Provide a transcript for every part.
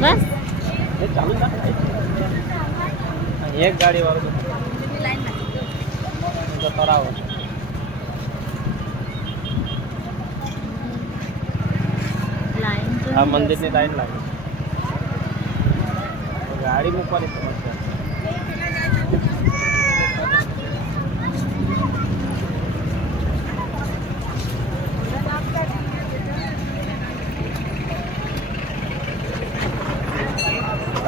બસ. એક ગાડી વાળું તો. કરાવો આ. મંદિરની લાઈન લાગે. ગાડી મૂકવાની સમસ્યા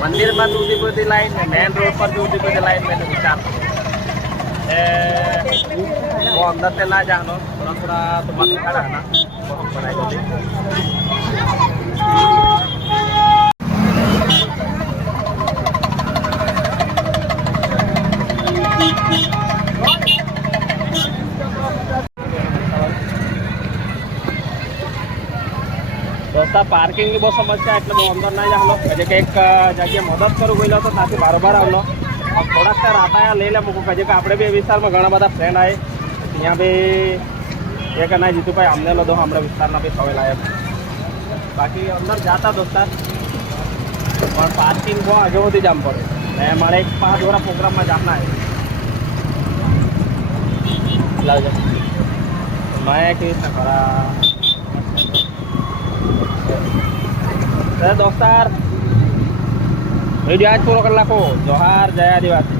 મંદિરમાં જુદી બધી લાઈન ને મેન રોડ પર જુદી બધી લાઈન મેં વિચાર હું અંદર ના જાણો પણ થોડા તો મને ખરા ના પડાય ना बहुत बनाई होती દોસ્તા પાર્કિંગની બહુ સમસ્યા એટલે બહુ અંદર ના જાહલો હજી કંઈક જગ્યાએ મદદ કરું ગયેલો તો ત્યાંથી બારોબાર આવલો પણ થોડાક ત્યાં રાતાયા લઈ લે મૂકું હજી કે આપણે બી એ વિસ્તારમાં ઘણા બધા ફ્રેન્ડ આવે ત્યાં બી એક ના જીતુભાઈ અમને લધો હમણાં વિસ્તારના બી ખવેલા એમ બાકી અંદર જાતા દોસ્તાર પણ પાર્કિંગ બહુ આગળ સુધી જામ પડે ને મારે એક પાંચ દ્વારા પ્રોગ્રામમાં જામના આવે લાવજો મેં કેવી રીતના saya dokter. Ini dia pulau laku. Johar Jaya Diwati